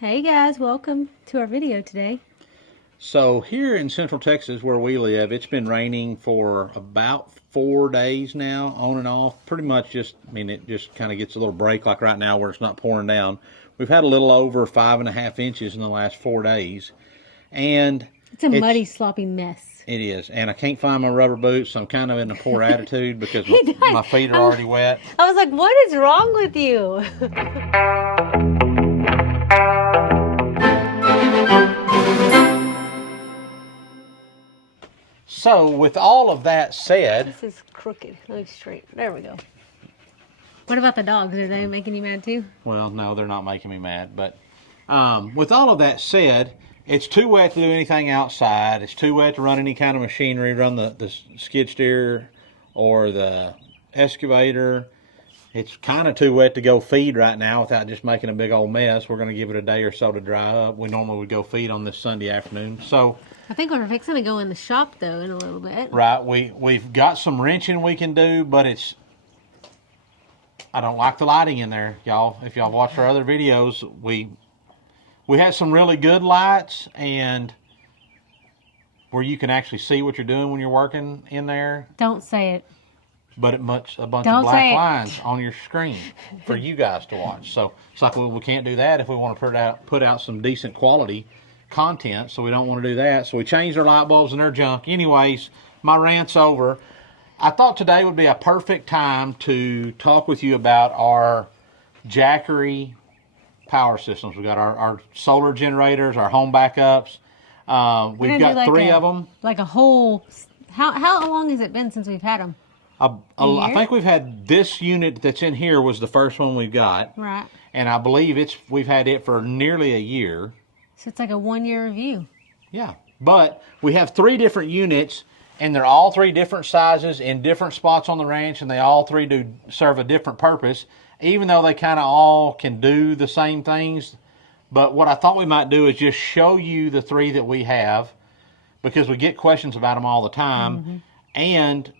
Hey guys, welcome to our video today. So here in Central Texas where we live, it's been raining for about 4 days now, on and off. Pretty much just, it just kind of gets a little break like right now where it's not pouring down. We've had a little over 5.5 inches in the last 4 days. And it's a muddy, sloppy mess. It is. And I can't find my rubber boots, so I'm kind of in a poor attitude because my feet are already wet. I was like, what is wrong with you? So, with all of that said... This is crooked. Let me straight. There we go. What about the dogs? Are they making you mad too? Well, no, they're not making me mad. But with all of that said, it's too wet to do anything outside. It's too wet to run any kind of machinery, run the skid steer or the excavator. It's kind of too wet to go feed right now without just making a big old mess. We're going to give it a day or so to dry up. We normally would go feed on this Sunday afternoon. So I think we're fixing to go in the shop though in a little bit. Right. We've got some wrenching we can do, but I don't like the lighting in there, y'all. If y'all watched our other videos, we had some really good lights and where you can actually see what you're doing when you're working in there. Don't say it. But a bunch of black lines on your screen for you guys to watch. So it's like, well, we can't do that if we want to put out some decent quality content. So we don't want to do that. So we changed our light bulbs and their junk. Anyways, my rant's over. I thought today would be a perfect time to talk with you about our Jackery power systems. We got our solar generators, our home backups. We've got like 3 of them. Like a whole. How long has it been since we've had them? I think we've had this unit that's in here was the first one we've got. Right. And I believe we've had it for nearly a year. So it's like a 1-year review. Yeah. But we have 3 different units, and they're all 3 different sizes in different spots on the ranch, and they all 3 do serve a different purpose, even though they kind of all can do the same things. But what I thought we might do is just show you the 3 that we have, because we get questions about them all the time, and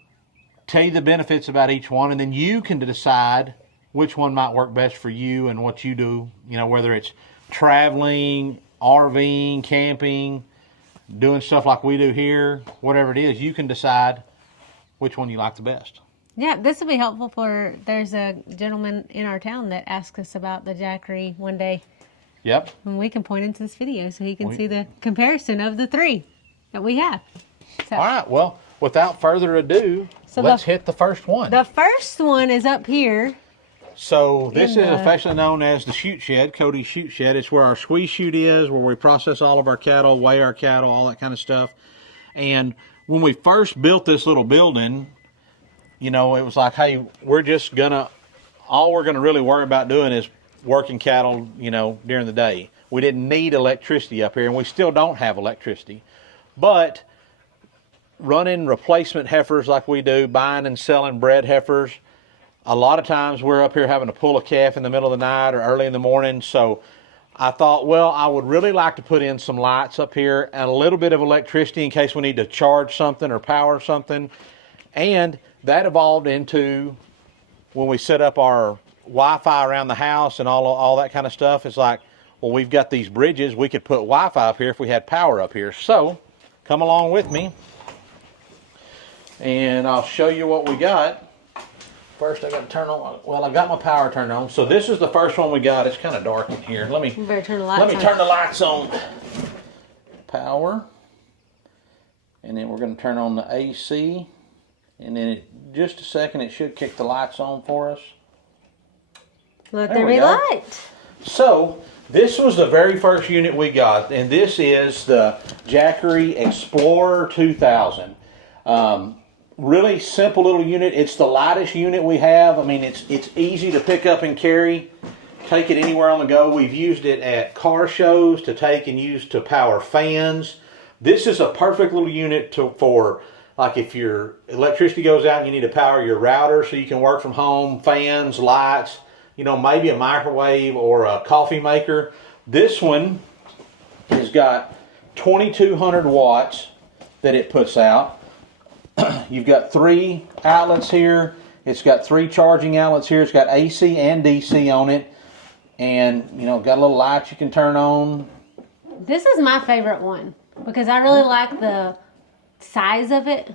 tell you the benefits about each one, and then you can decide which one might work best for you and what you do, whether it's traveling, RVing, camping, doing stuff like we do here, whatever it is, you can decide which one you like the best. Yeah, this will be helpful there's a gentleman in our town that asked us about the Jackery one day. Yep. And we can point into this video so he can see the comparison of the 3 that we have. So. All right, well, without further ado, let's hit the first one. The first one is up here. So this is affectionately known as the chute shed, Cody's chute shed. It's where our squeeze chute is, where we process all of our cattle, weigh our cattle, all that kind of stuff. And when we first built this little building, it was like, hey, all we're gonna really worry about doing is working cattle, during the day. We didn't need electricity up here, and we still don't have electricity. But running replacement heifers like we do, buying and selling bred heifers, a lot of times we're up here having to pull a calf in the middle of the night or early in the morning. So I thought, well, I would really like to put in some lights up here and a little bit of electricity in case we need to charge something or power something. And that evolved into when we set up our Wi-Fi around the house and all that kind of stuff. It's like, well, we've got these bridges. We could put Wi-Fi up here if we had power up here. So come along with me, and I'll show you what we got. First, I got to turn on. Well, I got my power turned on. So this is the first one we got. It's kind of dark in here. Let me turn the lights on. Power, and then we're going to turn on the AC, and then just a second, it should kick the lights on for us. Let there be light. So this was the very first unit we got, and this is the Jackery Explorer 2000. Really simple little unit. It's the lightest unit we have. It's easy to pick up and carry. Take it anywhere on the go. We've used it at car shows to take and use to power fans. This is a perfect little unit for like if your electricity goes out and you need to power your router so you can work from home, fans, lights, maybe a microwave or a coffee maker. This one has got 2,200 watts that it puts out. You've got 3 outlets here. It's got 3 charging outlets here. It's got AC and DC on it. and you know, got a little light you can turn on. This is my favorite one because I really like the size of it.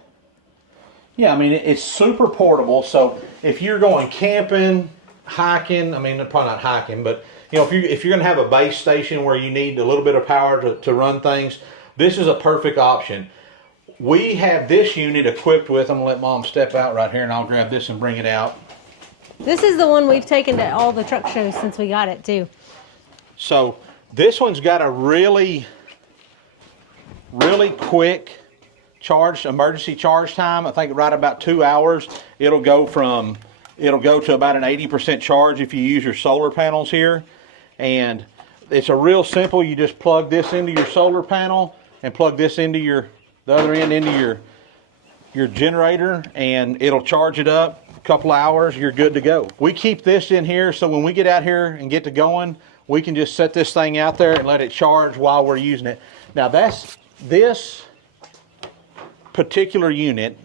Yeah, I mean, it's super portable. So if you're going camping, hiking, I mean, probably not hiking, but you know, if you're going to have a base station where you need a little bit of power to run things, this is a perfect option. We have this unit equipped with, I'm going to let Mom step out right here and I'll grab this and bring it out. This is the one we've taken to all the truck shows since we got it too. So this one's got a really quick emergency charge time. I think right about 2 hours. It'll go to about an 80% charge if you use your solar panels here. And it's a real simple, you just plug this into your solar panel and plug this into the other end into your generator, and it'll charge it up. Couple hours, you're good to go. We keep this in here so when we get out here and get to going, we can just set this thing out there and let it charge while we're using it. Now this particular unit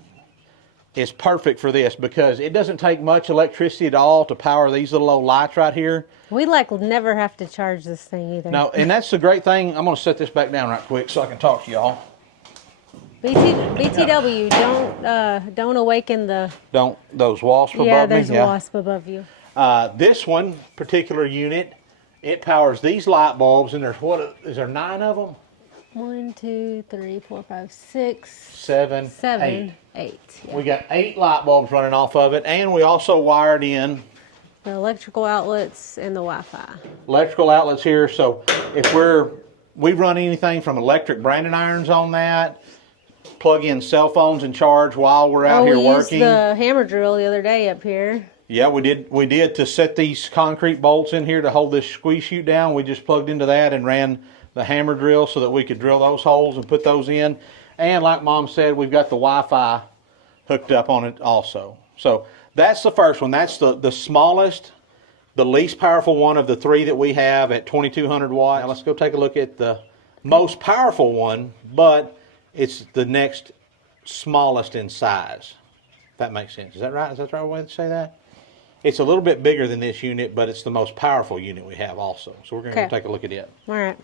is perfect for this because it doesn't take much electricity at all to power these little old lights right here. We like never have to charge this thing either. No, and that's the great thing. I'm going to set this back down right quick so I can talk to y'all. BTW, don't awaken the... Don't those wasps above me? Yeah, there's a wasp above you. This one particular unit, it powers these light bulbs, and is there 9 of them? 1, 2, 3, 4, 5, 6, 7, 8. Yeah. We got 8 light bulbs running off of it, and we also wired in the electrical outlets and the Wi-Fi. Electrical outlets here, so if we run anything from electric branding irons on that, plug in cell phones and charge while we're out here working. We used the hammer drill the other day up here. Yeah, we did to set these concrete bolts in here to hold this squeeze chute down. We just plugged into that and ran the hammer drill so that we could drill those holes and put those in. And like Mom said, we've got the Wi-Fi hooked up on it also. So that's the first one. That's the smallest, the least powerful one of the 3 that we have at 2200 watts. Now let's go take a look at the most powerful one, but it's the next smallest in size. If that makes sense. Is that right? Is that the right way to say that? It's a little bit bigger than this unit, but it's the most powerful unit we have also. So we're going to go take a look at it. All right.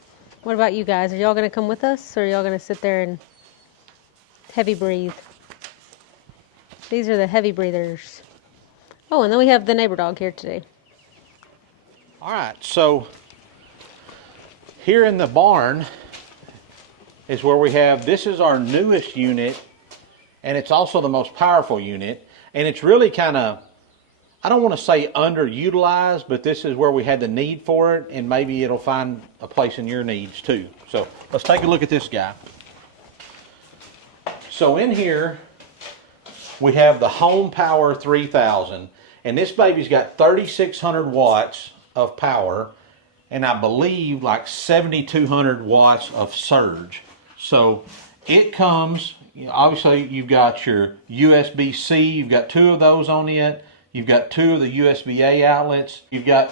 What about you guys? Are y'all going to come with us, or are y'all going to sit there and heavy breathe? These are the heavy breathers. Oh, and then we have the neighbor dog here today. All right. So here in the barn is where we have, this is our newest unit, and it's also the most powerful unit, and it's really kind of, I don't want to say underutilized, but this is where we had the need for it, and maybe it'll find a place in your needs too. So let's take a look at this guy. So in here we have the HomePower 3000, and this baby's got 3600 watts of power, and I believe like 7200 watts of surge. So it comes, obviously you've got your USB-C, you've got 2 of those on it, you've got 2 of the USB-A outlets, you've got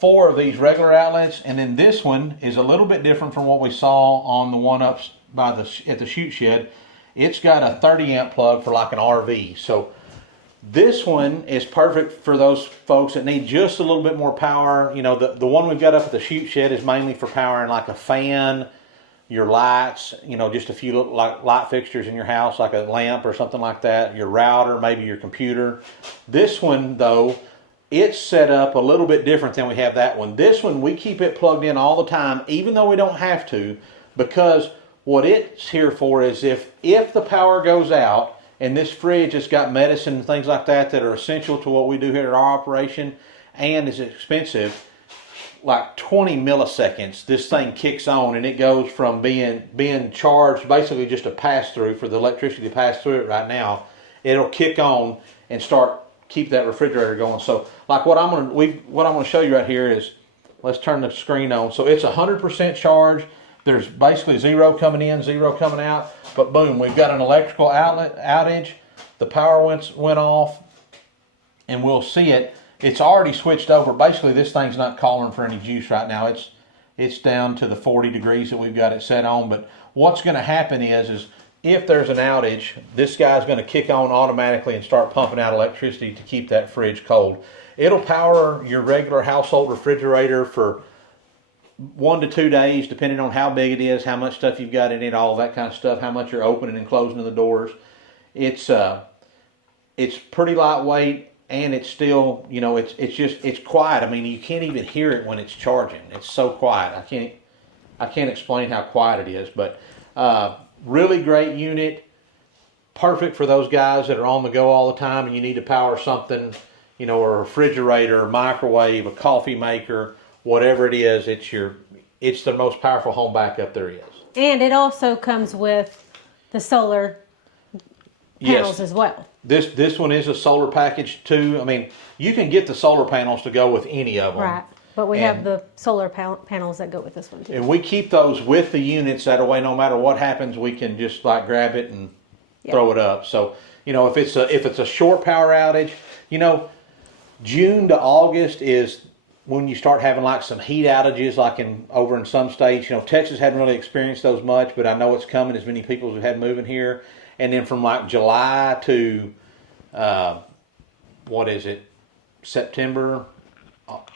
4 of these regular outlets, and then this one is a little bit different from what we saw on the one up at the chute shed. It's got a 30 amp plug for like an RV. So this one is perfect for those folks that need just a little bit more power. You know, the one we've got up at the chute shed is mainly for powering like a fan, your lights, you know, just a few like light fixtures in your house, like a lamp or something like that, your router, maybe your computer. This one though, it's set up a little bit different than we have that one. This one, we keep it plugged in all the time, even though we don't have to, because what it's here for is if the power goes out and this fridge has got medicine and things like that that are essential to what we do here at our operation and is expensive, like 20 milliseconds, this thing kicks on and it goes from being charged, basically just a pass through for the electricity to pass through it right now. It'll kick on and keep that refrigerator going. So like what I'm going to show you right here is, let's turn the screen on. So it's 100% charged. There's basically 0 coming in, 0 coming out, but boom, we've got an electrical outlet outage. The power went off, and we'll see it. It's already switched over. Basically, this thing's not calling for any juice right now. It's down to the 40 degrees that we've got it set on. But what's going to happen is if there's an outage, this guy's going to kick on automatically and start pumping out electricity to keep that fridge cold. it'll power your regular household refrigerator for 1 to 2 days, depending on how big it is, how much stuff you've got in it, all that kind of stuff, how much you're opening and closing the doors. It's pretty lightweight, and it's still, you know, it's quiet. I mean, you can't even hear it when it's charging. It's so quiet. I can't explain how quiet it is, but really great unit. Perfect for those guys that are on the go all the time and you need to power something, you know, a refrigerator, a microwave, a coffee maker, whatever it is. It's the most powerful home backup there is. And it also comes with the solar panels as well. This one is a solar package too. I mean, you can get the solar panels to go with any of them. Right. But we have the solar panels that go with this one too. And we keep those with the units. That way, no matter what happens, we can just like grab it and throw it up. So, you know, if it's a short power outage, you know, June to August is when you start having like some heat outages, like over in some states. You know, Texas hadn't really experienced those much, but I know it's coming as many people as we had moving here. And then from like July to September,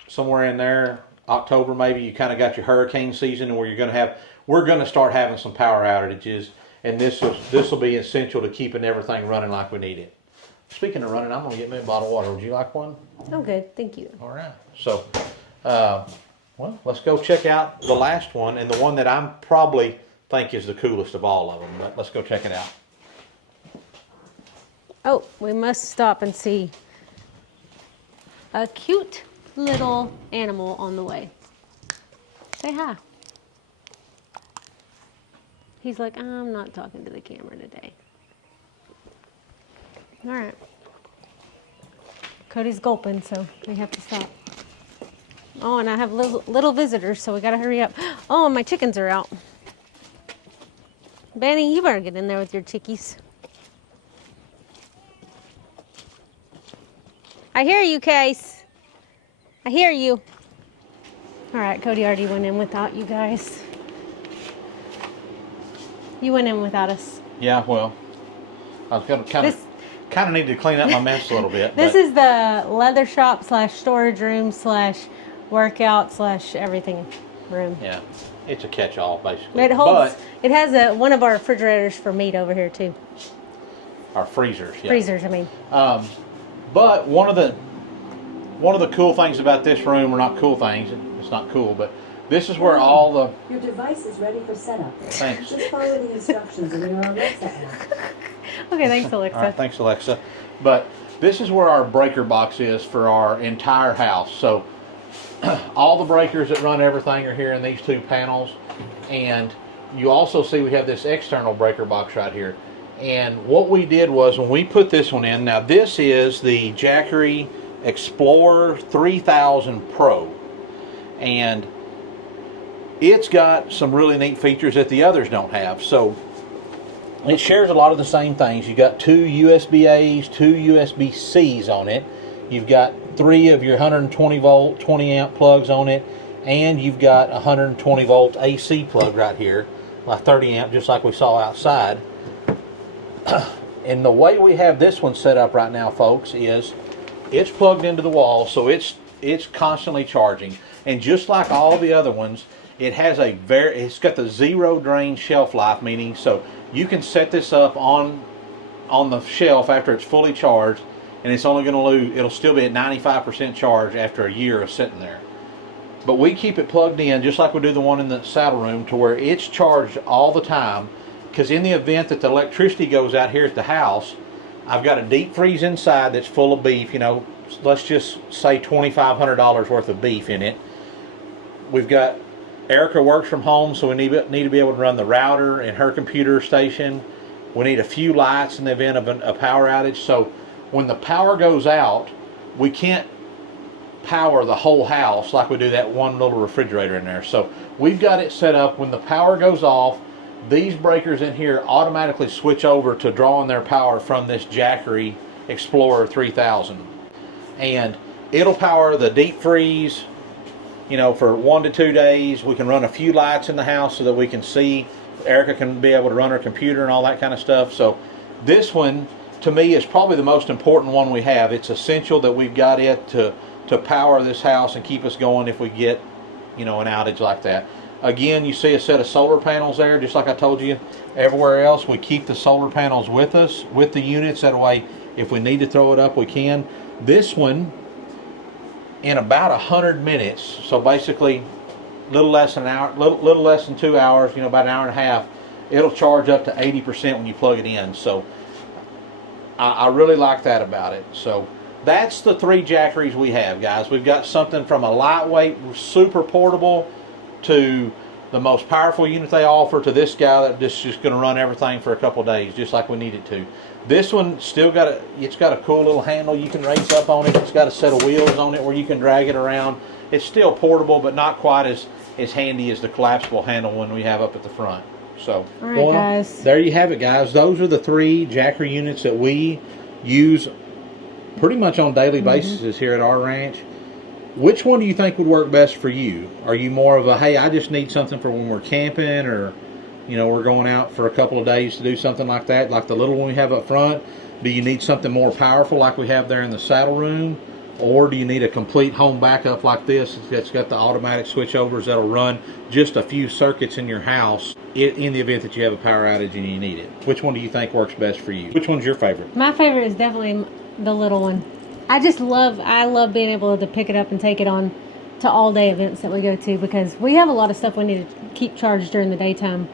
somewhere in there, October maybe, you kind of got your hurricane season where we're going to start having some power outages, and this will be essential to keeping everything running like we need it. Speaking of running, I'm going to get me a bottle of water. Would you like one? Oh, good. Thank you. All right. So, well, let's go check out the last one, and the one that I'm probably think is the coolest of all of them, but let's go check it out. Oh, we must stop and see a cute little animal on the way. Say hi. He's like, I'm not talking to the camera today. All right. Cody's gulping, so we have to stop. Oh, and I have little visitors, so we gotta hurry up. Oh, and my chickens are out. Benny, you better get in there with your chickies. I hear you, Case. I hear you. All right, Cody already went in without you guys. You went in without us. Yeah, well, I was going to kind of need to clean up my mess a little bit. This is the leather shop / storage room / workout / everything room. Yeah, it's a catch-all basically. It has one of our refrigerators for meat over here too. Our freezers. Yeah. Freezers, I mean. But one of the cool things about this room, or not cool things, it's not cool, but this is where all the... Your device is ready for setup. Thanks. Just follow the instructions in your Alexa app. Okay, thanks, Alexa. All right, thanks, Alexa. But this is where our breaker box is for our entire house. So all the breakers that run everything are here in these two panels. And you also see we have this external breaker box right here. And what we did was when we put this one in, now this is the Jackery Explorer 3000 Pro. And it's got some really neat features that the others don't have. So it shares a lot of the same things. You've got 2 USB-A's, 2 USB-C's on it. You've got 3 of your 120 volt, 20 amp plugs on it. And you've got a 120 volt AC plug right here, like 30 amp, just like we saw outside. And the way we have this one set up right now, folks, is it's plugged into the wall, so it's constantly charging. And just like all the other ones, it's got the 0 drain shelf life, meaning so you can set this up on the shelf after it's fully charged, and it's only going to it'll still be at 95% charge after a year of sitting there. But we keep it plugged in just like we do the one in the saddle room, to where it's charged all the time. Because in the event that the electricity goes out here at the house, I've got a deep freeze inside that's full of beef, you know, let's just say $2,500 worth of beef in it. We've got, Erica works from home, so we need to be able to run the router in her computer station. We need a few lights in the event of a power outage. So when the power goes out, we can't power the whole house like we do that one little refrigerator in there. So we've got it set up when the power goes off, these breakers in here automatically switch over to drawing their power from this Jackery Explorer 3000. And it'll power the deep freeze, you know, for 1 to 2 days. We can run a few lights in the house so that we can see. Erica can be able to run her computer and all that kind of stuff. So this one, to me, is probably the most important one we have. It's essential that we've got it to to power this house and keep us going if we get, you know, an outage like that. Again, you see a set of solar panels there, just like I told you. Everywhere else, we keep the solar panels with us, with the units. That way, if we need to throw it up, we can. This one, in about 100 minutes, so basically little less than an hour, little less than 2 hours, you know, about an hour and a half, it'll charge up to 80% when you plug it in. So I really like that about it. So that's the 3 Jackeries we have, guys. We've got something from a lightweight, super portable, to the most powerful unit they offer, to this guy that just going to run everything for a couple of days, just like we need it to. This one still got it's got a cool little handle you can raise up on it. It's got a set of wheels on it where you can drag it around. It's still portable, but not quite as handy as the collapsible handle one we have up at the front. So, all right, guys. There you have it, guys. Those are the 3 Jackery units that we use pretty much on a daily basis here at our ranch. Which one do you think would work best for you? Are you more of a, hey, I just need something for when we're camping, or, you know, we're going out for a couple of days to do something like that, like the little one we have up front? Do you need something more powerful like we have there in the saddle room? Or do you need a complete home backup like this? It's got the automatic switchovers that'll run just a few circuits in your house in the event that you have a power outage and you need it. Which one do you think works best for you? Which one's your favorite? My favorite is definitely the little one. I love being able to pick it up and take it on to all day events that we go to, because we have a lot of stuff we need to keep charged during the daytime.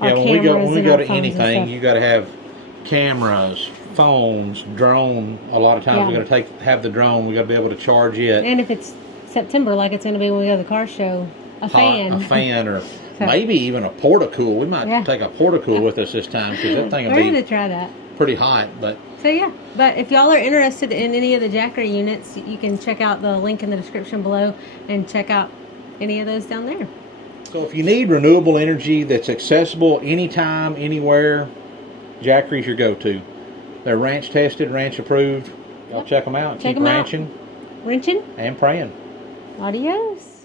Yeah, when we go to anything, you got to have cameras, phones, drone. A lot of times we're going to have the drone. We got to be able to charge it. And if it's September, like it's going to be when we go to the car show, a fan, or maybe even a porta-cool. We might take a porta-cool with us this time, because that thing will we're be going to try that. Pretty hot. But so yeah, but if y'all are interested in any of the Jackery units, you can check out the link in the description below and check out any of those down there. So if you need renewable energy that's accessible anytime, anywhere, Jackery's your go-to. They're ranch tested, ranch approved. Y'all check them out. Keep ranching Wrenching and praying. Adios.